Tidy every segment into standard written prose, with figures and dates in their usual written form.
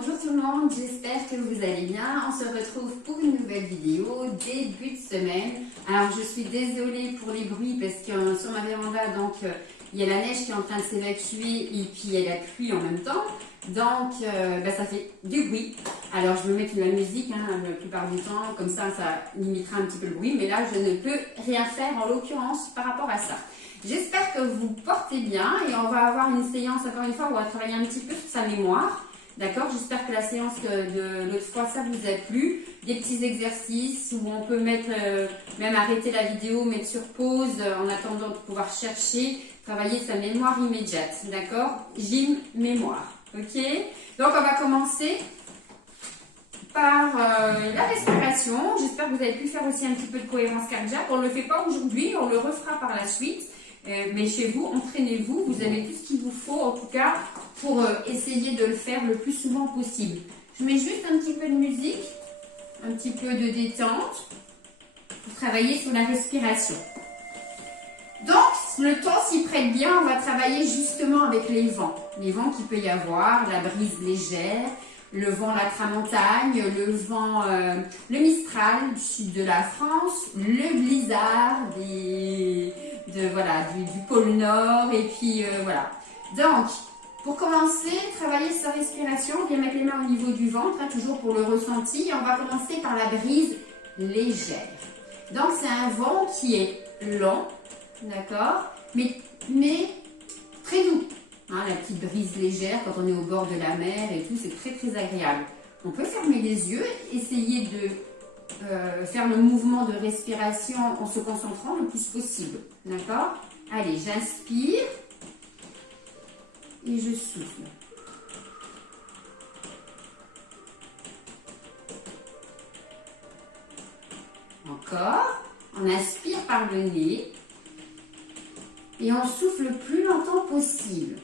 Bonjour tout le monde, j'espère que vous allez bien. On se retrouve pour une nouvelle vidéo, début de semaine. Alors je suis désolée pour les bruits parce que sur ma véranda, donc il y a la neige qui est en train de s'évacuer et puis il y a la pluie en même temps. Donc ça fait du bruit. Alors je vais mettre de la musique la plupart du temps, comme ça limitera un petit peu le bruit. Mais là je ne peux rien faire en l'occurrence par rapport à ça. J'espère que vous portez bien et on va avoir une séance encore une fois où on va travailler un petit peu sur sa mémoire. D'accord, j'espère que la séance de l'autre fois, ça vous a plu. Des petits exercices où on peut mettre, même arrêter la vidéo, mettre sur pause en attendant de pouvoir chercher, travailler sa mémoire immédiate. D'accord, gym, mémoire. Ok, donc on va commencer par la respiration. J'espère que vous avez pu faire aussi un petit peu de cohérence cardiaque. On ne le fait pas aujourd'hui, on le refera par la suite. Mais chez vous, entraînez-vous, vous avez tout ce qu'il vous faut en tout cas pour essayer de le faire le plus souvent possible. Je mets juste un petit peu de musique, un petit peu de détente pour travailler sur la respiration. Donc, le temps s'y prête bien, on va travailler justement avec les vents qu'il peut y avoir, la brise légère, le vent la tramontagne, le vent, le mistral du sud de la France, le blizzard du pôle Nord et puis voilà. Donc, pour commencer, travailler sa respiration, on vient mettre les mains au niveau du ventre, toujours pour le ressenti. On va commencer par la brise légère. Donc, c'est un vent qui est lent, d'accord, mais très doux. La petite brise légère quand on est au bord de la mer et tout, c'est très très agréable. On peut fermer les yeux, essayer de faire le mouvement de respiration en se concentrant le plus possible. D'accord? Allez, j'inspire et je souffle. Encore. On inspire par le nez et on souffle le plus longtemps possible.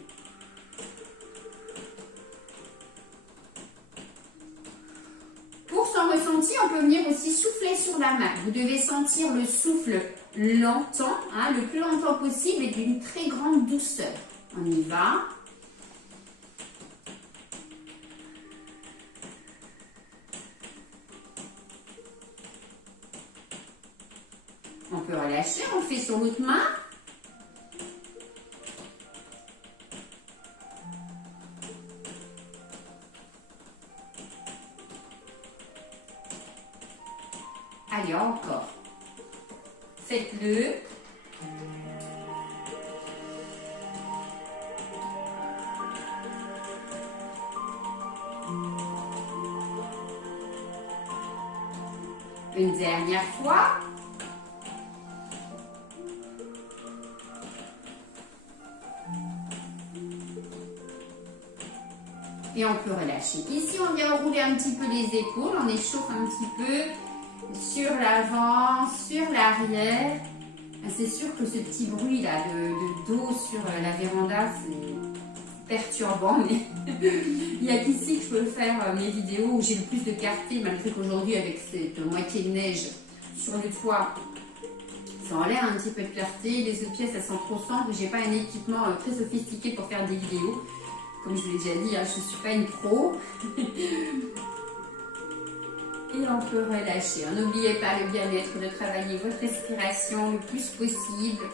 Pour son ressenti, on peut venir aussi souffler sur la main. Vous devez sentir le souffle longtemps, le plus longtemps possible et d'une très grande douceur. On y va. On peut relâcher, on le fait sur l'autre main. Allez, encore. Faites-le. Une dernière fois. Et on peut relâcher. Ici, on vient rouler un petit peu les épaules. On échauffe un petit peu sur l'avant, sur l'arrière. C'est sûr que ce petit bruit là de dos sur la véranda, c'est perturbant, mais il n'y a qu'ici que je peux faire mes vidéos où j'ai le plus de clarté, malgré qu'aujourd'hui avec cette moitié de neige sur le toit, ça enlève un petit peu de clarté. Les autres pièces, elles sont trop sombres. J'ai pas un équipement très sophistiqué pour faire des vidéos. Comme je vous l'ai déjà dit, je ne suis pas une pro. Et on peut relâcher. N'oubliez pas le bien-être, de travailler votre respiration le plus possible.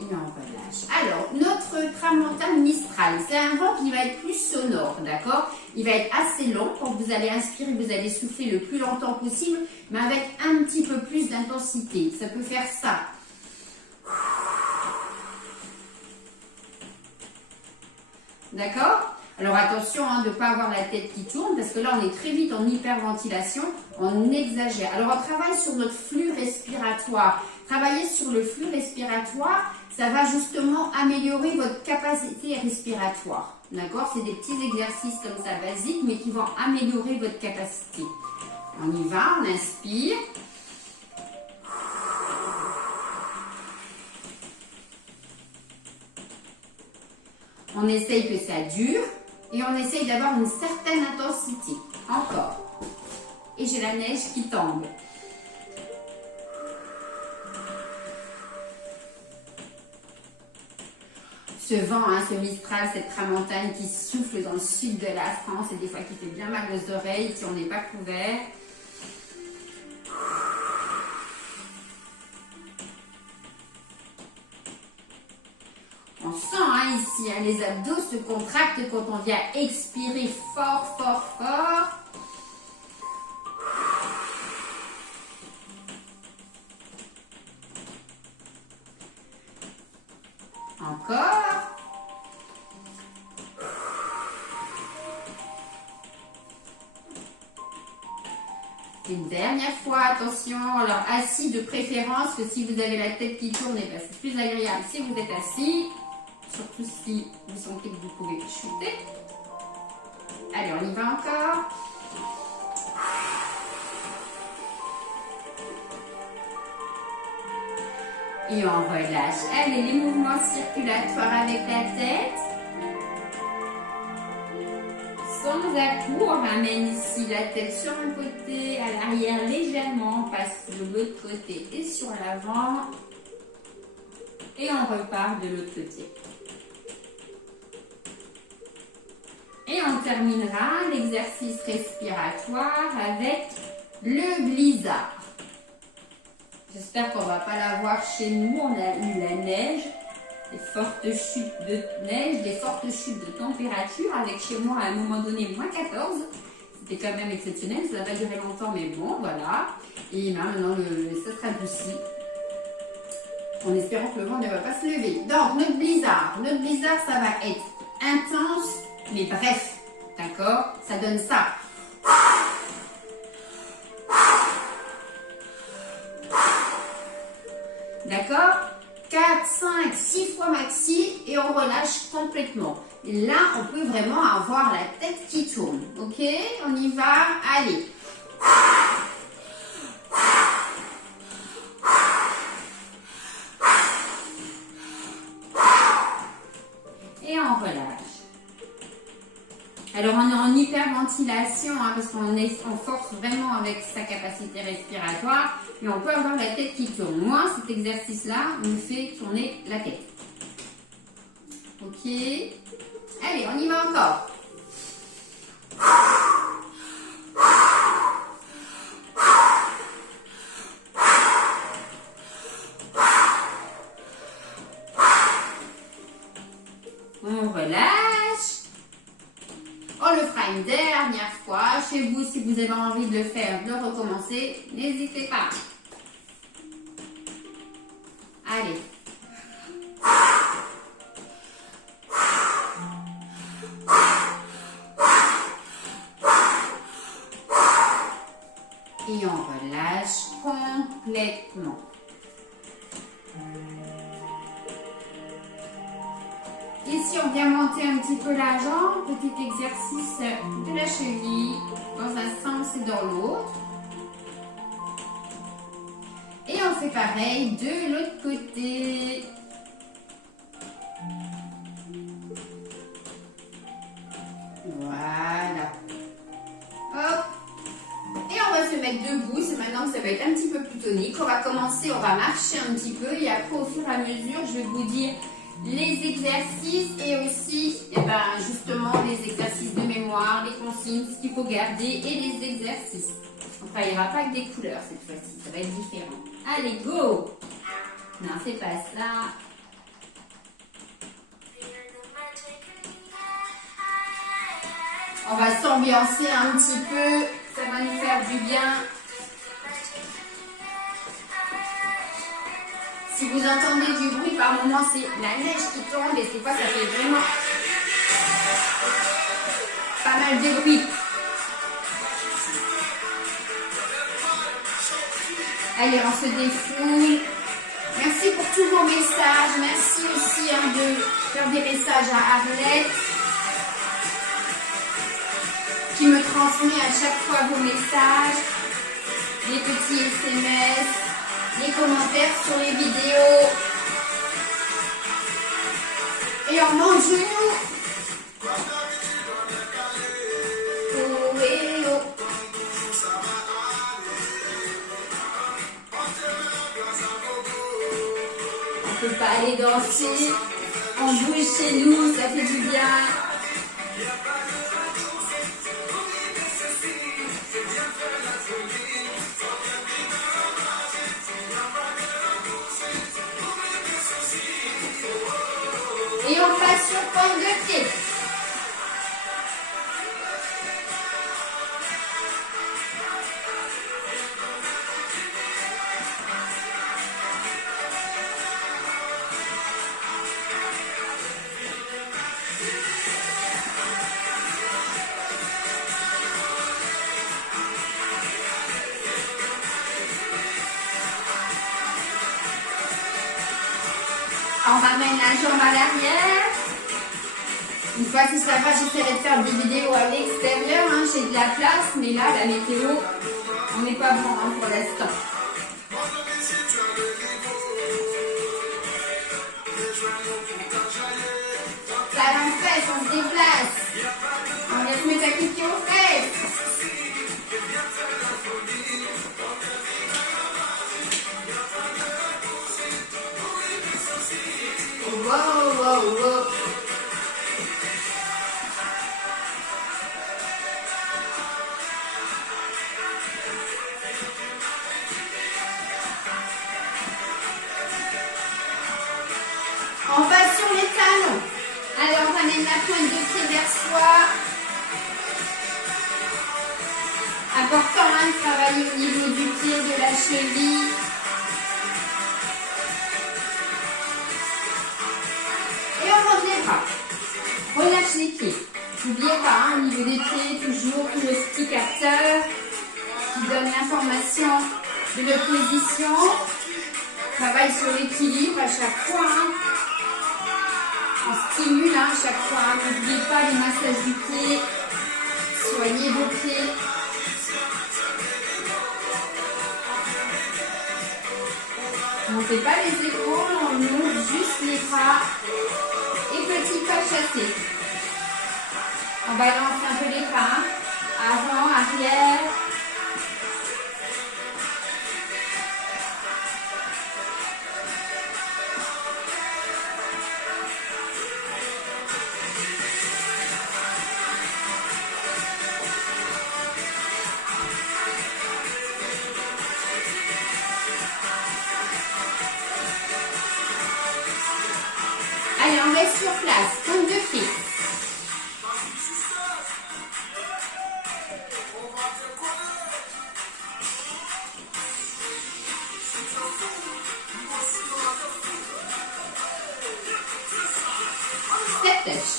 Et on relâche. Alors, notre tramontane mistral, c'est un vent qui va être plus sonore, d'accord? Il va être assez long. Quand vous allez inspirer, vous allez souffler le plus longtemps possible, mais avec un petit peu plus d'intensité. Ça peut faire ça. D'accord? Alors attention de ne pas avoir la tête qui tourne parce que là on est très vite en hyperventilation, on exagère. Alors on travaille sur notre flux respiratoire. Travailler sur le flux respiratoire, ça va justement améliorer votre capacité respiratoire. D'accord? C'est des petits exercices comme ça basiques mais qui vont améliorer votre capacité. On y va, on inspire. On essaye que ça dure et on essaye d'avoir une certaine intensité. Encore. Et j'ai la neige qui tombe. ce vent, hein, ce mistral, cette tramontane qui souffle dans le sud de la France et des fois qui fait bien mal aux oreilles si on n'est pas couvert. On sent hein, ici, hein, les abdos se contractent quand on vient expirer fort, fort, fort. Encore. Une dernière fois, attention. Alors, assis de préférence, que si vous avez la tête qui tourne, c'est plus agréable si vous êtes assis. Surtout si vous sentez que vous pouvez chuter. Allez, on y va encore. Et on relâche. Allez, les mouvements circulatoires avec la tête. Sans à-coup, on ramène ici la tête sur un côté, à l'arrière légèrement, on passe de l'autre côté et sur l'avant. Et on repart de l'autre côté. Et on terminera l'exercice respiratoire avec le blizzard. J'espère qu'on ne va pas l'avoir chez nous. On a eu la neige, des fortes chutes de neige, des fortes chutes de température. Avec chez moi, à un moment donné, moins 14. C'était quand même exceptionnel. Ça n'a pas duré longtemps, mais bon, voilà. Et maintenant, ça sera adouci. En espérant que le vent ne va pas se lever. Donc, notre blizzard, ça va être intense, mais bref. D'accord? Ça donne ça. D'accord? 4, 5, 6 fois maxi et on relâche complètement. Et là, on peut vraiment avoir la tête qui tourne. Ok? On y va. Allez. Et on relâche. Alors, on est en hyperventilation hein, parce on force vraiment avec sa capacité respiratoire, mais on peut avoir la tête qui tourne. Moi, cet exercice-là me fait tourner la tête. Ok. Allez, on y va encore. On relâche. On le fera une dernière fois. Chez vous, si vous avez envie de le faire, de recommencer, n'hésitez pas. Allez. Et on relâche complètement. Ici, on vient monter un petit peu la jambe. Petit exercice de la cheville dans un sens et dans l'autre. Et on fait pareil de l'autre côté. Voilà. Hop. Et on va se mettre debout. C'est maintenant que ça va être un petit peu plus tonique. On va commencer, on va marcher un petit peu. Et après, au fur et à mesure, je vais vous dire les exercices et aussi justement les exercices de mémoire, les consignes, ce qu'il faut garder et les exercices. Enfin, il n'y aura pas que des couleurs cette fois-ci, ça va être différent. Allez, go! Non, c'est pas ça. On va s'ambiancer un petit peu, ça va nous faire du bien. Si vous entendez du bruit, par moment, c'est la neige qui tombe et des fois, ça fait vraiment pas mal de bruit. Allez, on se défoule. Merci pour tous vos messages. Merci aussi de faire des messages à Arlette qui me transmet à chaque fois vos messages, les petits SMS. Les commentaires sur les vidéos. Et on mange nous. Oh et oh. On peut pas aller danser. On bouge chez nous, ça fait du bien. Et on passe sur pointe de pied. On ramène la jambe à l'arrière. Une fois que ça va, j'essaierai de faire des vidéos à l'extérieur. Hein. J'ai de la place, mais là, la météo, on n'est pas bon hein, pour l'instant. Ça va en fesse, on se déplace. On laisse mettre à pied aux fesses. Wow, wow, wow. On passe sur les talons. Alors, on ramène la pointe de pied vers soi. Important hein, de travailler au niveau du pied, de la cheville. Et on monte les bras. Relâche les pieds. N'oubliez pas, hein, au niveau des pieds, toujours tout le petit capteur qui donne l'information de votre position. Travaille sur l'équilibre à chaque fois. Hein. On stimule hein, à chaque fois. Hein. N'oubliez pas les massages du pied. Soignez vos pieds. On ne fait pas les épaules, on monte juste les bras. Et petit pas chassé. On balance un peu les pas. Hein. Avant, arrière. Allez, on reste sur place. Pointe de pied. Step touch.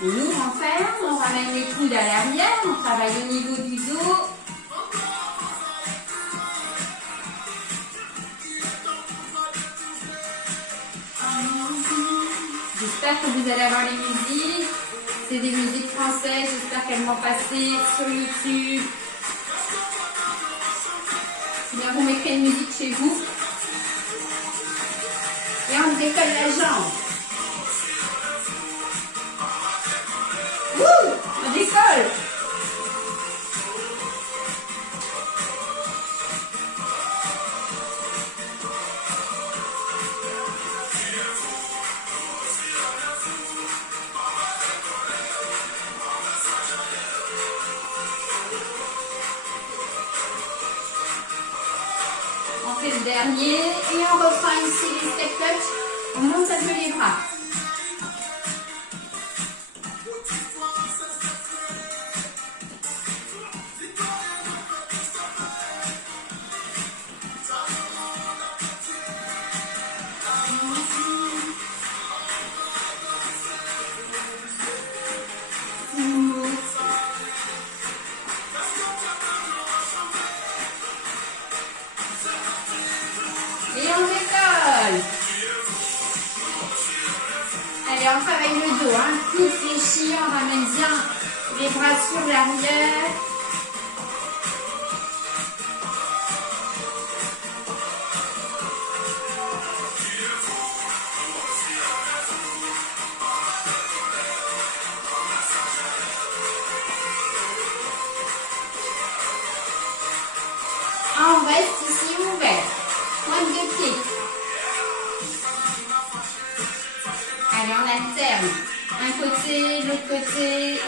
On ouvre, on ferme, on ramène les coudes à l'arrière, on travaille au niveau du dos. J'espère que vous allez avoir les musiques. C'est des musiques françaises, j'espère qu'elles vont passer sur YouTube. Sinon, vous mettrez une musique chez vous. Et on décolle la jambe. Wouh! On décolle! On fait le dernier et on reprend ici les step touch. On monte un peu les bras. Et on décolle. Allez, on travaille le dos, hein. Coude fléchi, on ramène bien les bras sur l'arrière. On reste ici ouvert. Pointe de pied. Allez, on alterne. Un côté, l'autre côté.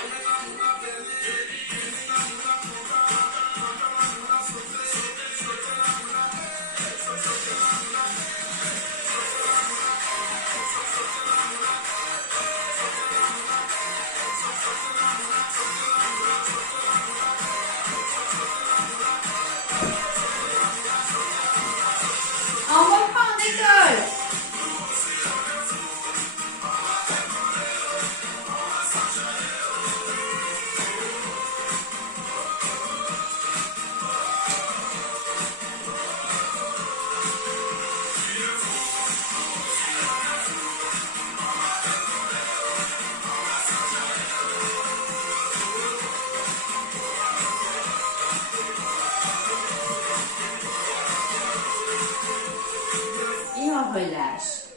On reprend, on décolle. Et on relâche.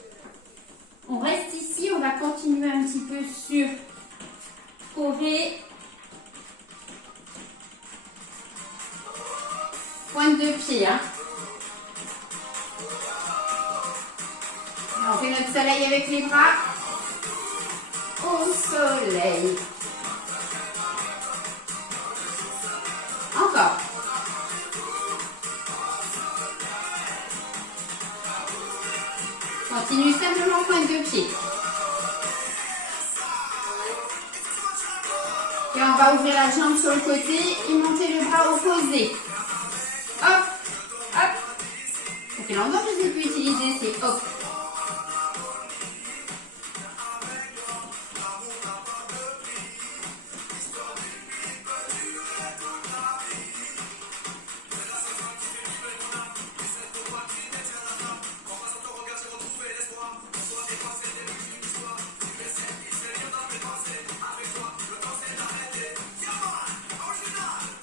On reste ici, on va continuer un petit peu sur Corée. Pointe de pied. Hein. On fait notre soleil avec les bras. Au soleil. Encore. Continue simplement pointe de pied. Et on va ouvrir la jambe sur le côté et monter le bras opposé. Hop, hop. Ça fait longtemps que je ne l'ai plus utilisé, c'est hop.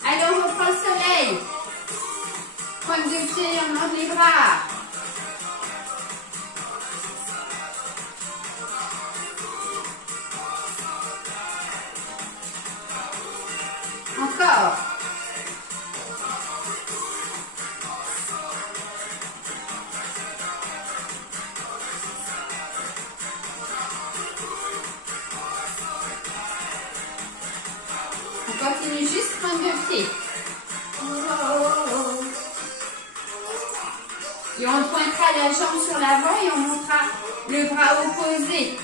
Allez, on reprend le soleil. Pointe de pied, on monte les bras. Encore. On continue juste pointe de pied. Et on pointera la jambe sur l'avant et on montera le bras opposé.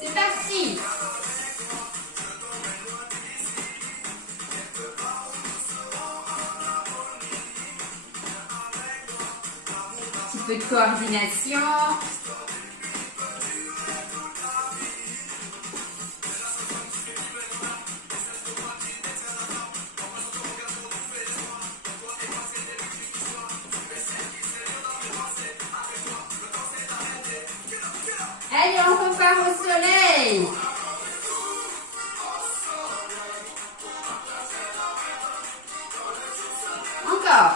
C'est parti. Un petit peu de coordination. Allez, on repart au soleil. Encore.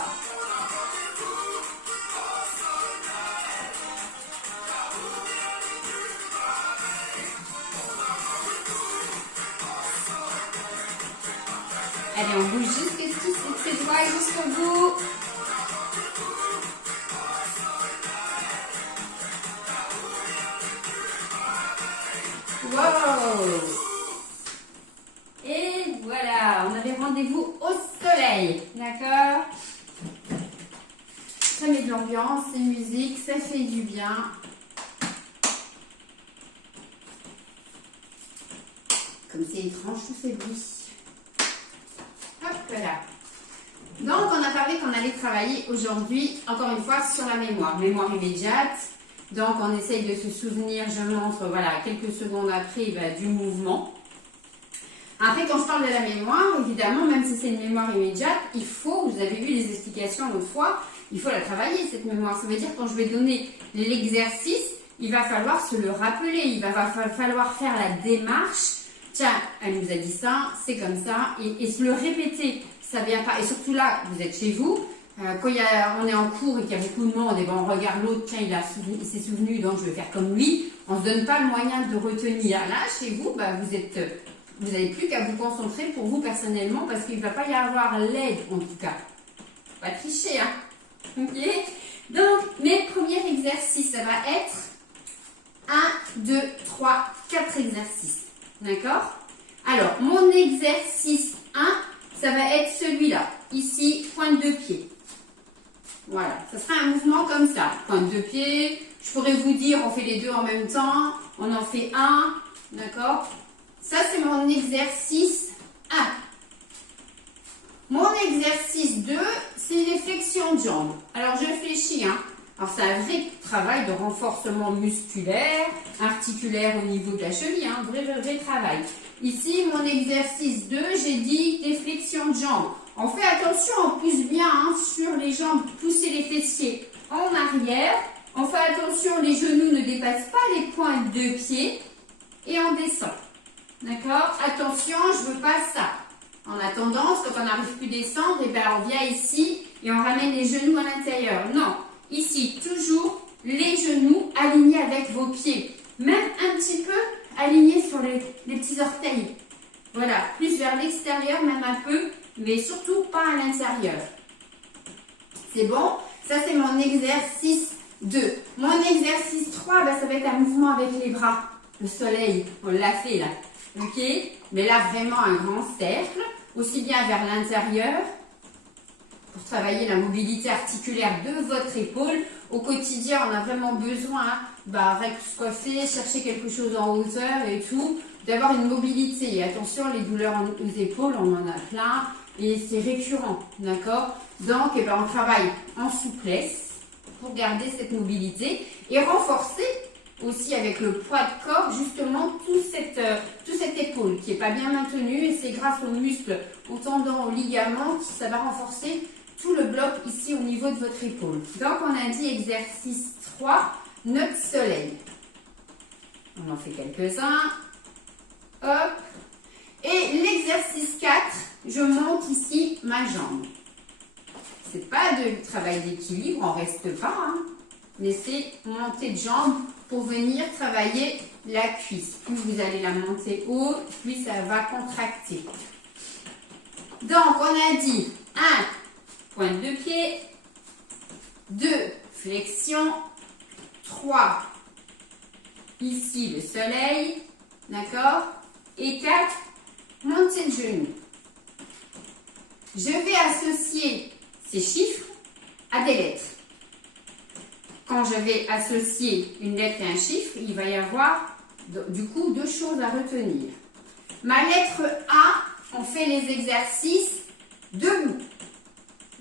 Allez, on bouge juste ses doigts jusqu'au bout. Wow! Et voilà, on avait rendez-vous au soleil, d'accord? Ça met de l'ambiance, c'est musique, ça fait du bien. Comme c'est étrange tous ces bruits. Hop là. Donc on a parlé qu'on allait travailler aujourd'hui, encore une fois, sur la mémoire. Mémoire immédiate. Donc on essaye de se souvenir, je montre, voilà, quelques secondes après, du mouvement. Après, quand je parle de la mémoire, évidemment, même si c'est une mémoire immédiate, il faut, vous avez vu les explications l'autre fois, il faut la travailler, cette mémoire. Ça veut dire quand je vais donner l'exercice, il va falloir se le rappeler, il va falloir faire la démarche. Tiens, elle nous a dit ça, c'est comme ça, et se le répéter. Ça vient pas, et surtout là, vous êtes chez vous, quand on est en cours et qu'il y a beaucoup de monde, et ben on regarde l'autre, tiens, il s'est souvenu, donc je vais faire comme lui. On ne se donne pas le moyen de retenir. Là, chez vous, vous n'avez plus qu'à vous concentrer pour vous personnellement, parce qu'il ne va pas y avoir l'aide, en tout cas. Pas tricher, hein. Ok? Donc, mes premiers exercices, ça va être 1, 2, 3, 4 exercices. D'accord? Alors, mon exercice 1, ça va être celui-là. Ici, pointe de pied. Voilà, ça sera un mouvement comme ça. Pointe de pied. Je pourrais vous dire, on fait les deux en même temps. On en fait un. D'accord? Ça, c'est mon exercice 1. Mon exercice 2, c'est les flexions de jambes. Alors, je fléchis, hein. Alors, c'est un vrai travail de renforcement musculaire, articulaire au niveau de la cheville, hein. Vrai travail. Ici, mon exercice 2, j'ai dit des flexions de jambes. On fait attention, on pousse bien hein, sur les jambes, pousser les fessiers en arrière. On fait attention, les genoux ne dépassent pas les pointes de pied et on descend. D'accord? Attention, je ne veux pas ça. On a tendance, quand on n'arrive plus à descendre, et ben on vient ici et on ramène les genoux à l'intérieur. Non, ici, toujours les genoux alignés avec vos pieds. Même un petit peu alignés sur les petits orteils. Voilà, plus vers l'extérieur, même un peu, mais surtout pas à l'intérieur. C'est bon? Ça, c'est mon exercice 2. Mon exercice 3, ben, ça va être un mouvement avec les bras. Le soleil, on l'a fait là. Ok? Mais là, vraiment un grand cercle, aussi bien vers l'intérieur, pour travailler la mobilité articulaire de votre épaule. Au quotidien, on a vraiment besoin se coiffer, chercher quelque chose en hauteur et tout, d'avoir une mobilité. Et attention, les douleurs aux épaules, on en a plein et c'est récurrent, d'accord? Donc, on travaille en souplesse pour garder cette mobilité et renforcer aussi avec le poids de corps, justement, toute cette épaule qui n'est pas bien maintenue et c'est grâce aux muscles, aux tendons, aux ligaments que ça va renforcer tout le bloc ici au niveau de votre épaule. Donc, on a dit exercice 3, notre soleil. On en fait quelques-uns. Hop. Et l'exercice 4, je monte ici ma jambe. C'est pas de travail d'équilibre, on reste pas, hein, mais c'est monter de jambe pour venir travailler la cuisse. Plus vous allez la monter haut, plus ça va contracter. Donc, on a dit 1, pointe de pied, 2, flexion, 3, ici le soleil, d'accord? Et 4, montée de genou. Je vais associer ces chiffres à des lettres. Quand je vais associer une lettre et un chiffre, il va y avoir du coup 2 choses à retenir. Ma lettre A, on fait les exercices debout.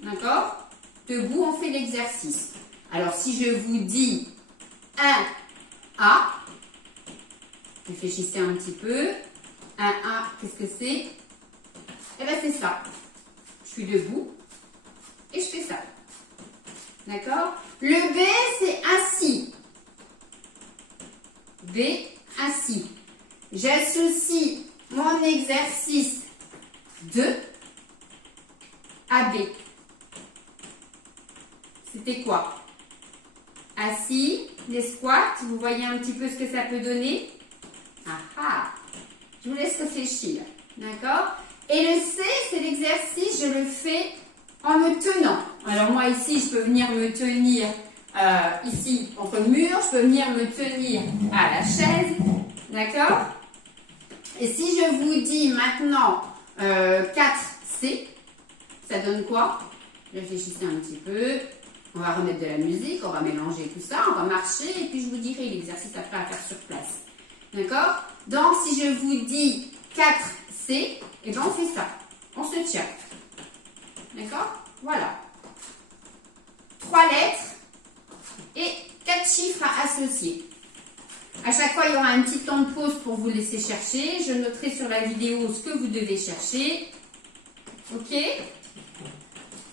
D'accord? Debout, on fait l'exercice. Alors, si je vous dis 1 A, réfléchissez un petit peu. 1 A, qu'est-ce que c'est? Eh bien, c'est ça. Je suis debout et je fais ça. D'accord? Le B, c'est assis. B, assis. J'associe mon exercice 2 à B. C'était quoi? Assis, les squats, vous voyez un petit peu ce que ça peut donner? Ah ah! Je vous laisse réfléchir. D'accord? Et le C, c'est l'exercice, je le fais en me tenant. Alors moi ici, je peux venir me tenir ici contre le mur, je peux venir me tenir à la chaise. D'accord? Et si je vous dis maintenant 4C, ça donne quoi? Réfléchissez un petit peu. On va remettre de la musique, on va mélanger tout ça, on va marcher et puis je vous dirai l'exercice après à faire sur place. D'accord? Donc, si je vous dis 4C, et bien on fait ça. On se tient. D'accord? Voilà. 3 lettres et 4 chiffres à associer. À chaque fois, il y aura un petit temps de pause pour vous laisser chercher. Je noterai sur la vidéo ce que vous devez chercher. Ok?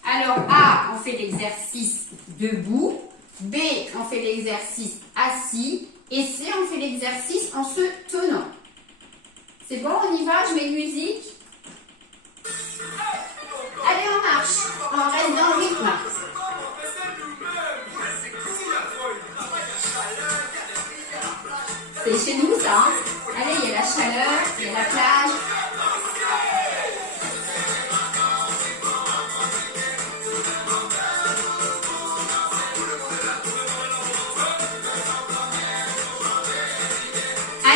Alors, A, on fait l'exercice debout. B, on fait l'exercice assis. Et C, on fait l'exercice en se tenant. C'est bon, on y va? Je mets musique. Allez, on marche. On reste dans le rythme. C'est chez nous, ça. Hein? Allez, il y a la chaleur, il y a la plage.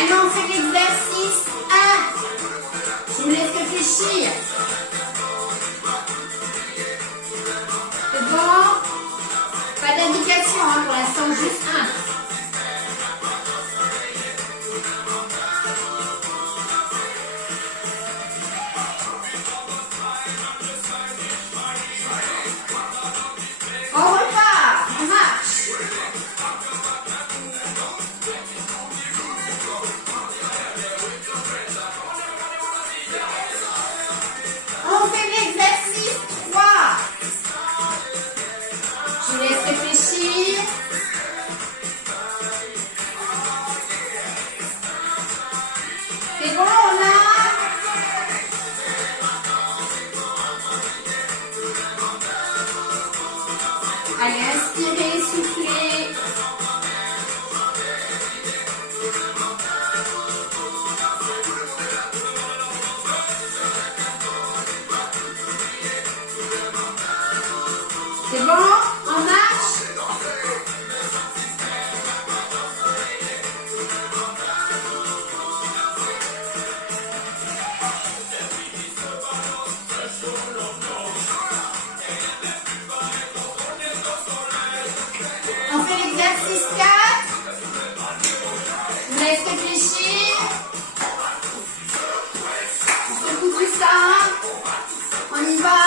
Maintenant, on fait l'exercice 1. Je vous laisse réfléchir. C'est bon? Pas d'indication hein, pour l'instant, juste 1. On repart, on marche. On fait l'exercice 3. Je vous laisse réfléchir. C'est bon, on a. Allez, inspirez, soufflez. C'est bon? On marche? On fait l'exercice 4. Je vous laisse réfléchir. On secoue tout ça. On y va.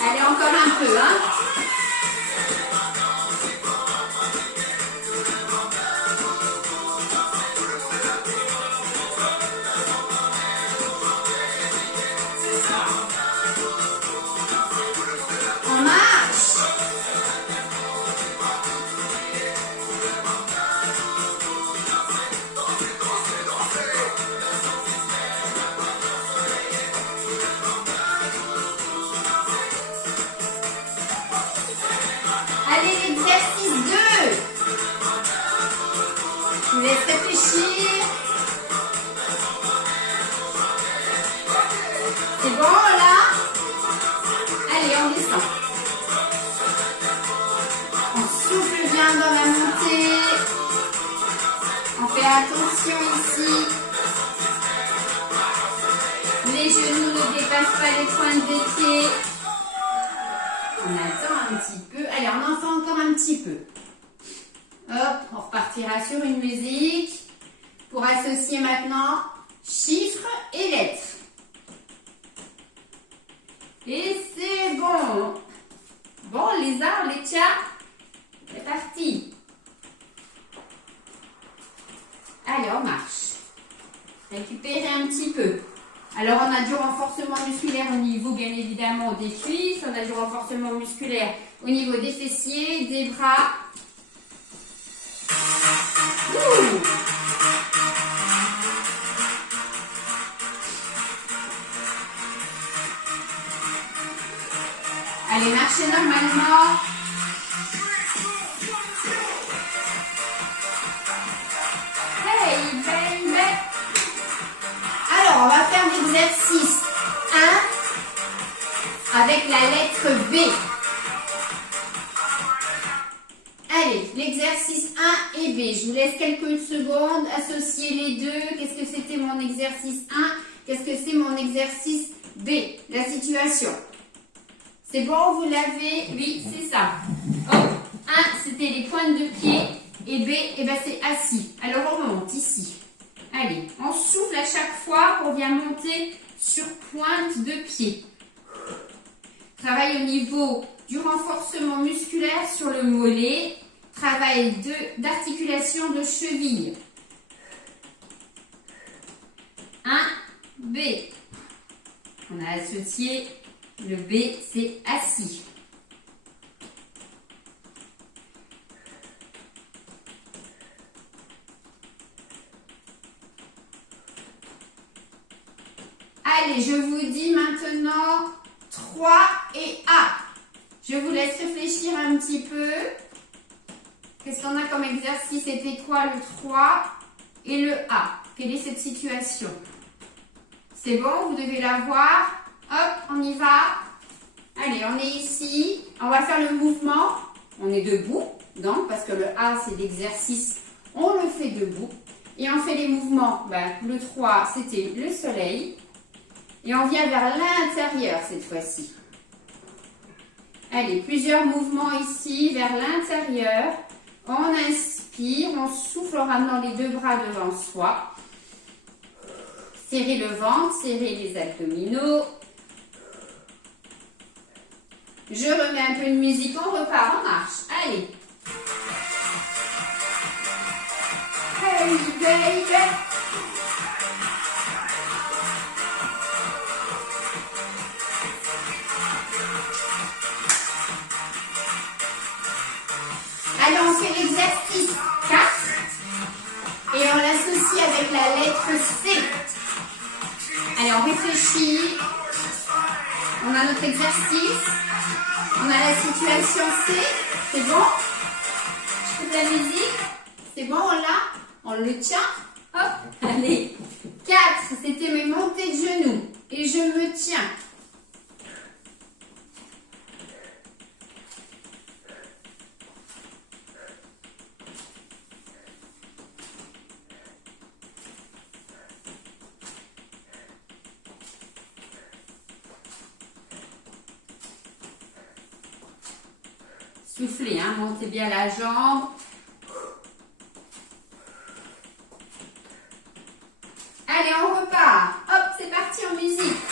Allez, encore un peu, hein. On marche. Allez, l'exercice 2. Je vous laisse réfléchir. C'est bon, là? Allez, on descend. On souffle bien dans la montée. On fait attention ici. Les genoux ne dépassent pas les pointes des pieds. On attend un petit peu. Allez, on en fait encore un petit peu. Hop, on repartira sur une musique pour associer maintenant chiffres et lettres. Et c'est bon. Bon, les arbres, les chats, c'est parti. Allez, on marche. Récupérer un petit peu. Alors, on a du renforcement musculaire au niveau, bien évidemment, des cuisses. On a du renforcement musculaire au niveau des fessiers, des bras. Ouh. Allez, marchez normalement. Hey, baby. Alors, on va faire l'exercice 1 avec la lettre B. Allez, l'exercice 1 et B. Je vous laisse quelques secondes associer les deux. Qu'est-ce que c'était mon exercice 1? Qu'est-ce que c'est mon exercice B? La situation. C'est bon, vous l'avez? Oui, c'est ça. Hop, 1, c'était les pointes de pied. Et B, eh ben, c'est assis. Alors, on monte ici. Allez, on souffle à chaque fois qu'on vient monter sur pointe de pied. Travail au niveau du renforcement musculaire sur le mollet. Travail d'articulation de cheville. 1, B. On a associé le B, c'est assis. Allez, je vous dis maintenant 3 et A. Je vous laisse réfléchir un petit peu. Qu'est-ce qu'on a comme exercice? C'était quoi le 3 et le A? Quelle est cette situation? C'est bon, vous devez la voir. Hop, on y va. Allez, on est ici. On va faire le mouvement. On est debout, donc, parce que le A, c'est l'exercice. On le fait debout. Et on fait les mouvements. Ben, le 3, c'était le soleil. Et on vient vers l'intérieur cette fois-ci. Allez, plusieurs mouvements ici, vers l'intérieur. On inspire, on souffle en ramenant les deux bras devant soi. Serrez le ventre, serrez les abdominaux. Je remets un peu de musique, on repart en marche. Allez. Hey baby. Allez, on fait l'exercice 4 et on l'associe avec la lettre C. Allez, on réfléchit. On a notre exercice. On a la situation C. C'est bon? Je fais de la musique. C'est bon, on l'a? On le tient. Hop. Allez. 4, c'était mes montées de genoux. Et je me tiens. Soufflez, hein, montez bien la jambe. Allez, on repart. Hop, c'est parti en musique.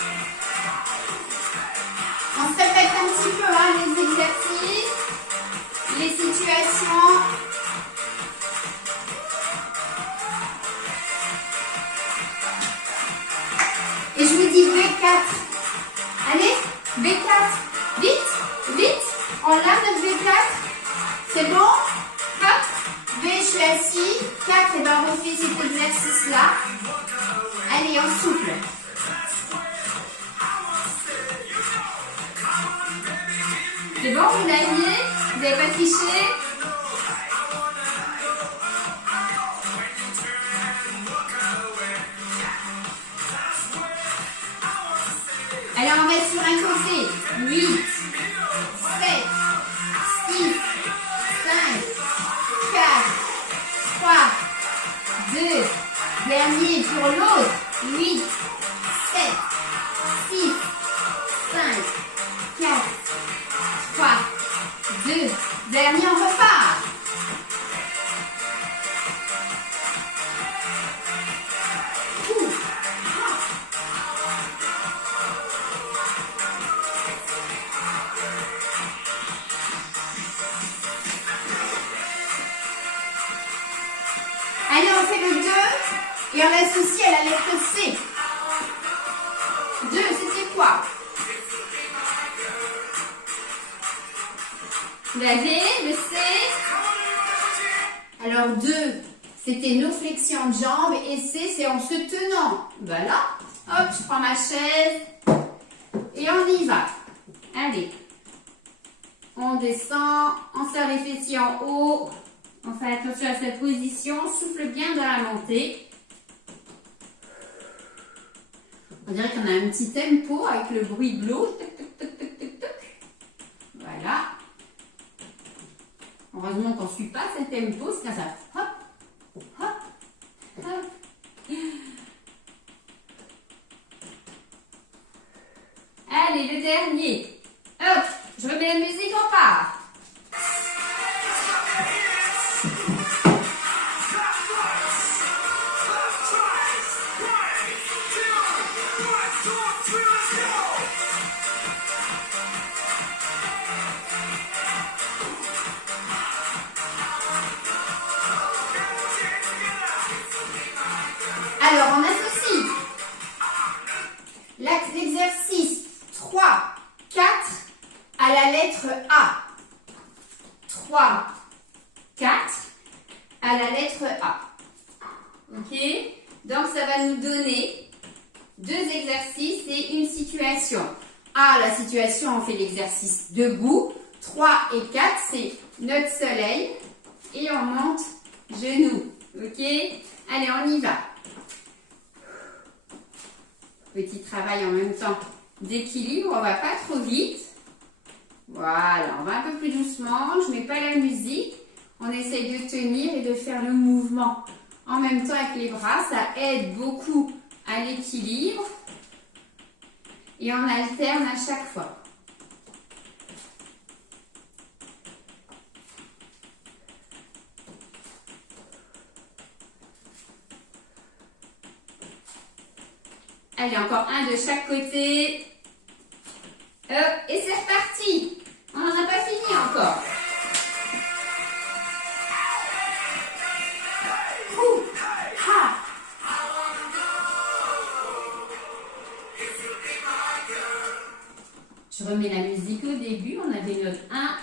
On se répète un petit peu hein, les exercices, les situations. Et je vous dis B4. Allez, B4. Vite, vite. On l'a notre B4. C'est bon? Hop. B, je suis assis. 4, et ben on refait cet exercice-là. Allez, on souffle. C'est bon, vous l'aviez? Vous n'avez pas triché? Allez, on reste sur un côté. 8, 7, 6, 5, 4, 3, 2, dernier pour l'autre. 8, 7, 6, 5, 4, 3, 2, dernier, on repart. Allez, on fait le 2 et on l'associe à la lettre C. 2, c'était quoi? Vous l'avez, le C. Alors 2, c'était nos flexions de jambes et C, c'est en se tenant. Voilà. Hop, je prends ma chaise et on y va. Allez. On descend, on serre les fessiers en haut. On fait attention à cette position, on souffle bien dans la montée. On dirait qu'on a un petit tempo avec le bruit de l'eau. Voilà. Heureusement qu'on ne suit pas ce tempo, c'est comme ça. Hop, hop, hop. Allez, le dernier. Hop, je remets la musique, on part. Alors, on associe l'exercice 3, 4 à la lettre A. 3, 4 à la lettre A. Ok? Donc, ça va nous donner 2 exercices et une situation. A, la situation, on fait l'exercice debout. 3 et 4, c'est notre soleil. Et on monte genoux. Ok? Allez, on y va. Petit travail en même temps d'équilibre, on va pas trop vite. Voilà, on va un peu plus doucement. Je ne mets pas la musique. On essaye de tenir et de faire le mouvement en même temps avec les bras. Ça aide beaucoup à l'équilibre. Et on alterne à chaque fois. Allez, encore un de chaque côté. Et c'est reparti. On n'en a pas fini encore. Ha. Je remets la musique au début. On avait notre 1.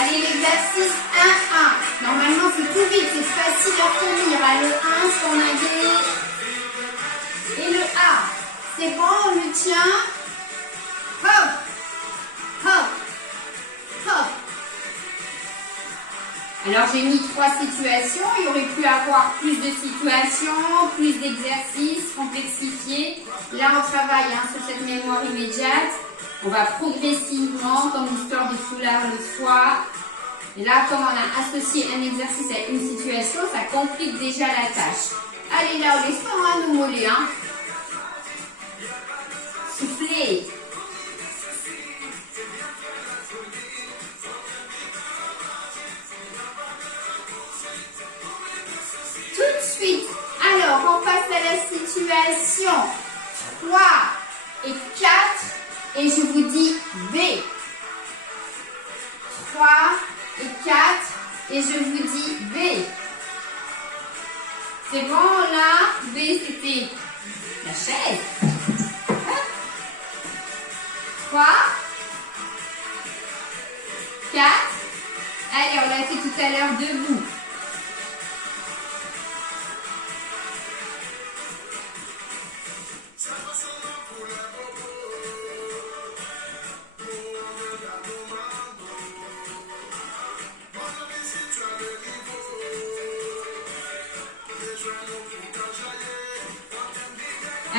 Allez, l'exercice 1-1. Normalement, c'est tout vite, c'est facile à retenir. Le 1, ce qu'on avait. Et le A. C'est bon, on le tient. Hop, hop, hop. Alors, j'ai mis 3 situations. Il y aurait pu avoir plus de situations, plus d'exercices, complexifiés. Là, on travaille sur cette mémoire immédiate. On va progressivement, comme l'histoire du foulard le soir. Et là, comme on a associé un exercice à une situation, ça complique déjà la tâche. Allez, là, on les sent, nos mollets. Hein. Soufflez. Tout de suite. Alors, on passe à la situation 3 et 4. Et je vous dis B. 3 et 4. Et je vous dis B. C'est bon là? B, c'était la chaise. 3. 4. Allez, on l'a fait tout à l'heure debout.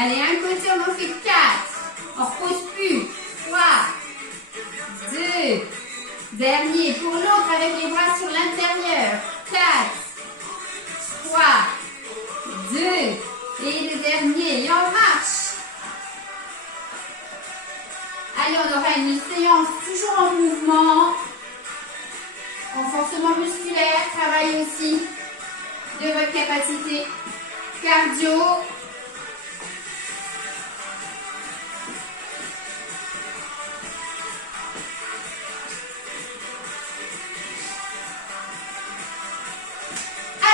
Allez, un côté, on en fait 4. On ne repose plus. 3, 2, dernier. Pour l'autre, avec les bras sur l'intérieur. 4, 3, 2, et le dernier. Et on marche. Allez, on aura une séance toujours en mouvement. Renforcement musculaire, travail aussi de votre capacité cardio.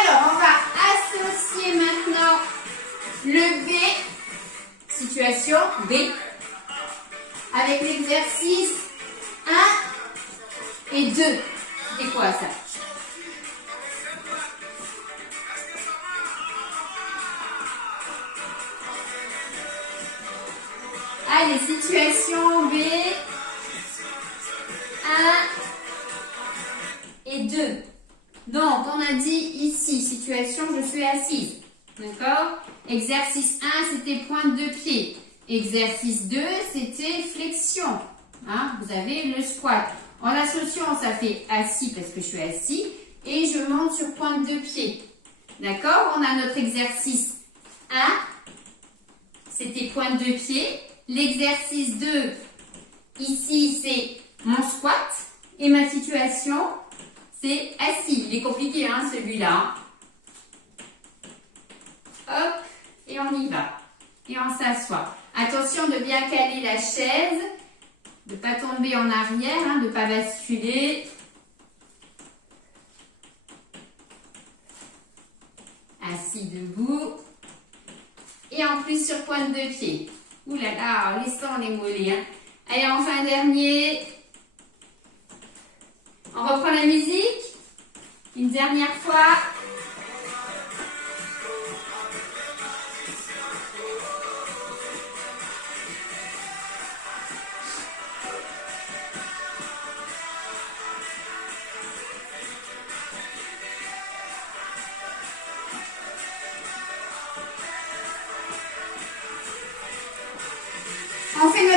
Alors, on va associer maintenant le B, situation B, avec l'exercice 1 et 2. C'est quoi ça? Allez, situation B, 1 et 2. Donc, on a dit ici, situation, je suis assise. D'accord? Exercice 1, c'était pointe de pied. Exercice 2, c'était flexion. Hein? Vous avez le squat. En associant, ça fait assis parce que je suis assis. Et je monte sur pointe de pied. D'accord? On a notre exercice 1. C'était pointe de pied. L'exercice 2, ici, c'est mon squat. Et ma situation, c'est assis. Il est compliqué, hein, celui-là. Hop, et on y va. Et on s'assoit. Attention de bien caler la chaise, de ne pas tomber en arrière, hein, de ne pas basculer. Assis debout. Et en plus sur pointe de pied. Ouh là là, laissons les mollets. Hein. Allez, on fait un dernier. On reprend la musique. Une dernière fois.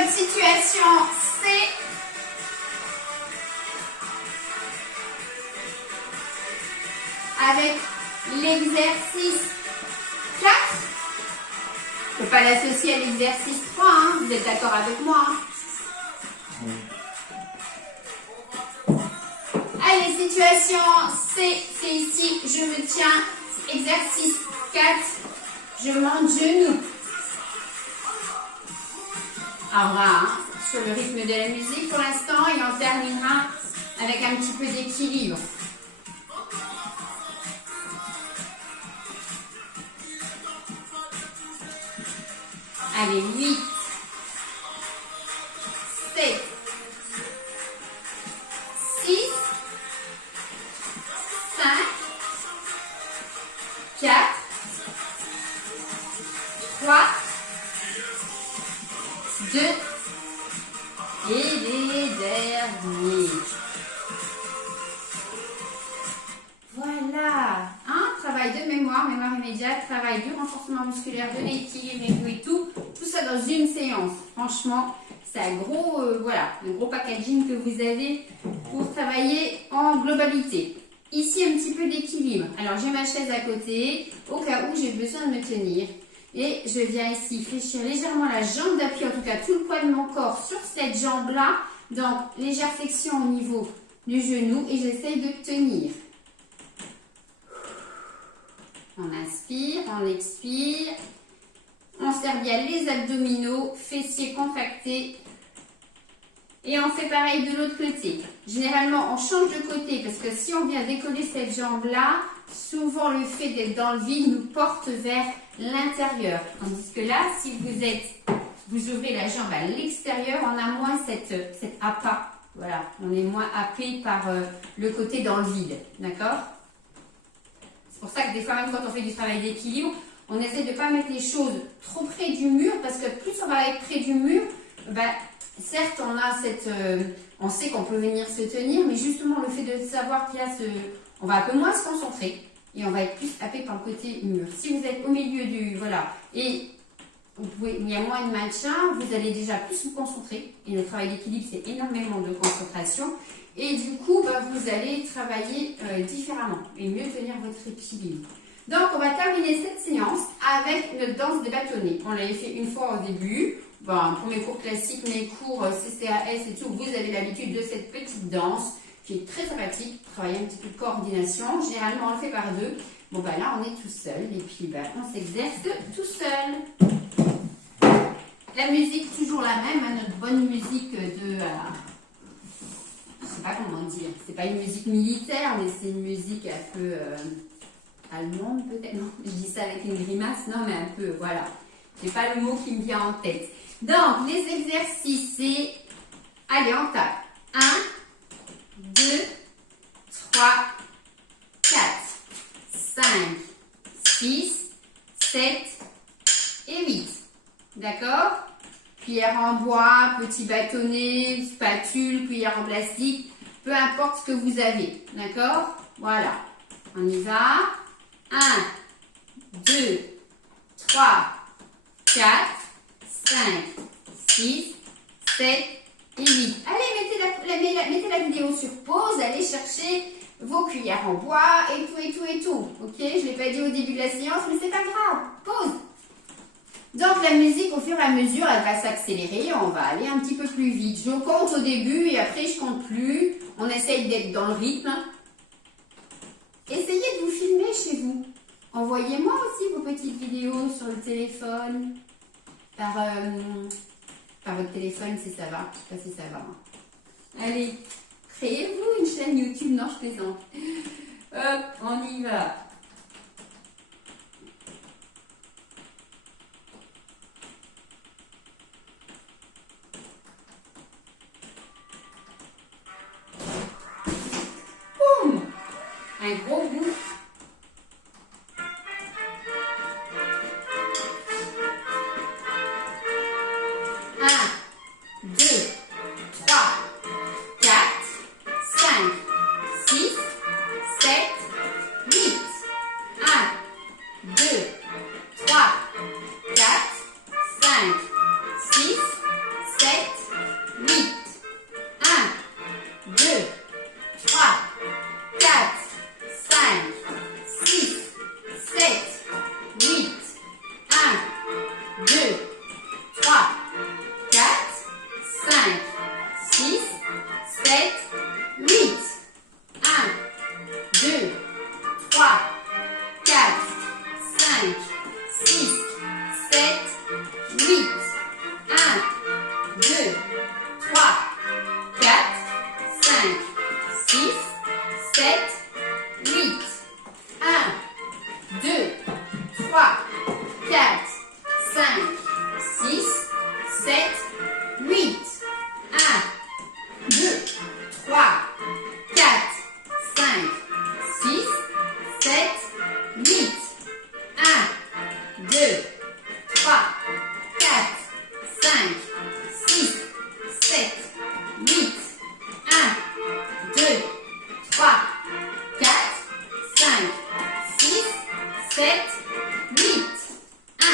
Notre situation, c'est avec l'exercice 4. Je ne peux pas l'associer à l'exercice 3, hein. Vous êtes d'accord avec moi, hein. Allez, situation C, c'est ici, je me tiens. Exercice 4, je monte genou. Alors voilà, hein, sur le rythme de la musique pour l'instant, et on terminera avec un petit peu d'équilibre. Allez, 8, 7, 6, 5, 4, 3, 2, et les derniers. Voilà, travail de mémoire immédiate, travail du renforcement musculaire, de l'équilibre et tout ça dans une séance. Franchement, c'est un gros, un gros packaging que vous avez pour travailler en globalité. Ici, un petit peu d'équilibre. Alors, j'ai ma chaise à côté, au cas où j'ai besoin de me tenir. Et je viens ici fléchir légèrement la jambe d'appui, en tout cas tout le poids de mon corps sur cette jambe-là. Donc, légère flexion au niveau du genou et j'essaye de tenir. On inspire, on expire. On serre bien les abdominaux, fessiers contractés. Et on fait pareil de l'autre côté. Généralement, on change de côté parce que si on vient décoller cette jambe-là, souvent le fait d'être dans le vide nous porte vers l'intérieur. Tandis que là, si vous ouvrez la jambe à l'extérieur, on a moins cet appât. Voilà, on est moins happé par le côté dans le vide. D'accord ? C'est pour ça que des fois, même quand on fait du travail d'équilibre, on essaie de ne pas mettre les choses trop près du mur parce que plus on va être près du mur, certes, on sait qu'on peut venir se tenir, mais justement le fait de savoir qu'il y a on va un peu moins se concentrer et on va être plus happé par le côté mur. Si vous êtes au milieu et il y a moins de maintien, vous allez déjà plus vous concentrer. Et le travail d'équilibre, c'est énormément de concentration. Et du coup, vous allez travailler différemment et mieux tenir votre équilibre. Donc, on va terminer cette séance avec notre danse des bâtonnets. On l'avait fait une fois au début. Pour mes cours classiques, mes cours CCAS et tout, vous avez l'habitude de cette petite danse qui est très sympathique. Travailler un petit peu de coordination. Généralement, on le fait par deux. Bon, là, on est tout seul et puis on s'exerce tout seul. La musique, toujours la même, hein, notre bonne musique de... je sais pas comment dire. C'est pas une musique militaire, mais c'est une musique un peu... allemande peut-être, non, je dis ça avec une grimace, non mais un peu, voilà. J'ai pas le mot qui me vient en tête. Donc, les exercices, c'est, allez, on tape. 1, 2, 3, 4, 5, 6, 7 et 8. D'accord? Cuillère en bois, petit bâtonnet, spatule, cuillère en plastique, peu importe ce que vous avez. D'accord? Voilà. On y va. 1, 2, 3, 4, 5, 6, 7 et 8. Allez, mettez la vidéo sur pause, allez chercher vos cuillères en bois et tout. Ok, je ne l'ai pas dit au début de la séance, mais c'est pas grave. Pause. Donc la musique, au fur et à mesure, elle va s'accélérer, on va aller un petit peu plus vite. Je compte au début et après je compte plus. On essaye d'être dans le rythme. Essayez de vous filmer chez vous. Envoyez-moi aussi vos petites vidéos sur le téléphone. Par votre téléphone si ça va. Je sais pas si ça va. Allez, créez-vous une chaîne YouTube. Non, je plaisante. Hop, on y va. Boum! Un gros bout. 7, 7, 8. 1, 2, 3, 4, 5, 6, 7, 8. 1, 2, 3, 4, 5, 6, 7, 8. 1, 2, 3, 4, 5, 6, 7, 8. 1, 2, 3, 4, 5, 6, 7, 8. 1, 2, 3, 4, 5, 6, 7, 8. 1, 2, 3, 4, 5, 6, 7, 8. 1,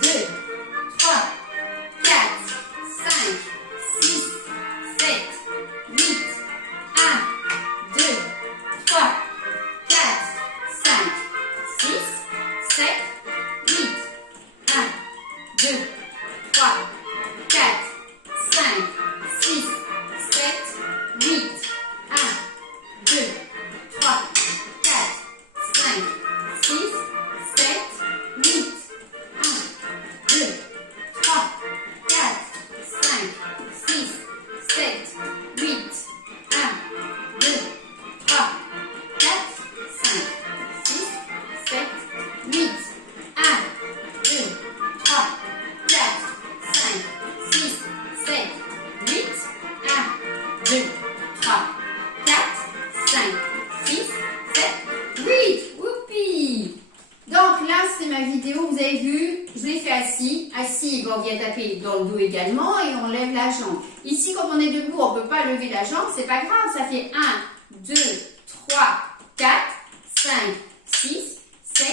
2, 3, 4, 5, 6, 7, 8. 1, 2, 3, 4, 5, 6, 7, 8. 1, 2, 3, 4, 5, 6, 7, 8. 1, 2, 3, 4, 5, 6, 7, 8. 1, 2, 3, 4, 5, 6, 7, 8. 1, 2, 3, 4, 5, 6, 7, 8. 1, 2, 3, 4, 5, 6, 7, 8. 1, 2, 3, 4, 5, 6, 7, 8. Whoopi! Donc là, c'est ma vidéo, vous avez vu, je l'ai fait assis. Assis, bon, on vient taper dans le dos également et on lève la jambe. Ici, quand on est debout, on ne peut pas lever la jambe, c'est pas grave, ça fait 1, 2, 3, 4, 5, 6, 7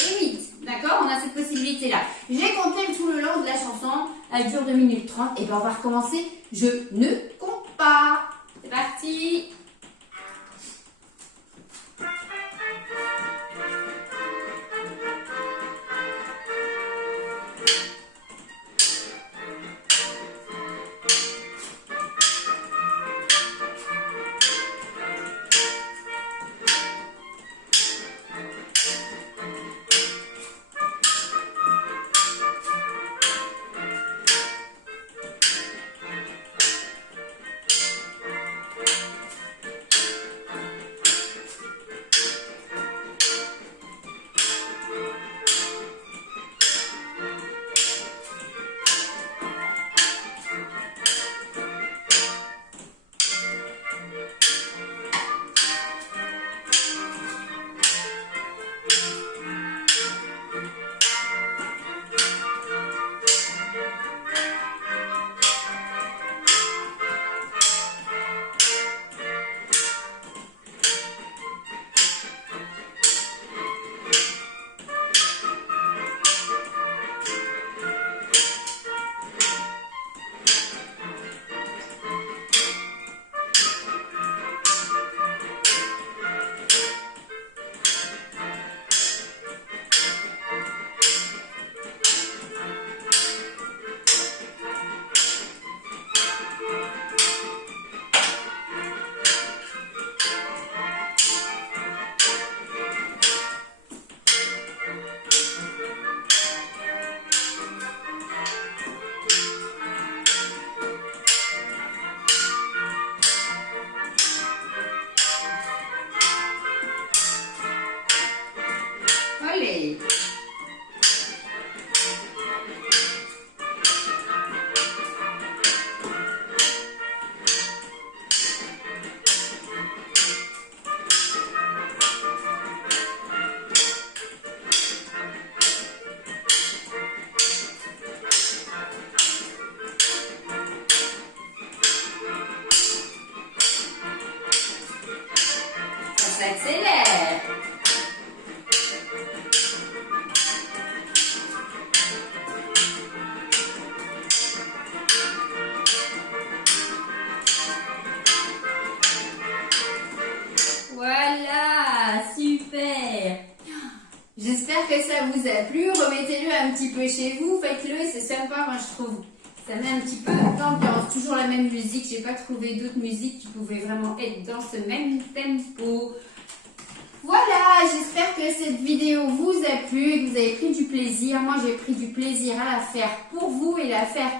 et 8. D'accord? On a cette possibilité-là. J'ai compté tout le long de la chanson, elle dure 2 minutes 30, et bien on va recommencer. Je ne compte pas. C'est parti! Allez! Ça s'accélère! Voilà, super. J'espère que ça vous a plu. Remettez-le un petit peu chez vous, faites-le, c'est sympa, moi je trouve. Ça met un petit peu d'ambiance. Toujours la même musique. J'ai pas trouvé d'autres musiques qui pouvaient vraiment être dans ce même tempo. Voilà, j'espère que cette vidéo vous a plu et que vous avez pris du plaisir. Moi, j'ai pris du plaisir à la faire pour vous et la faire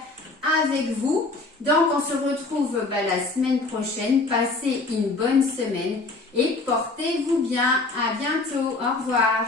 avec vous. Donc, on se retrouve la semaine prochaine. Passez une bonne semaine et portez-vous bien. À bientôt. Au revoir.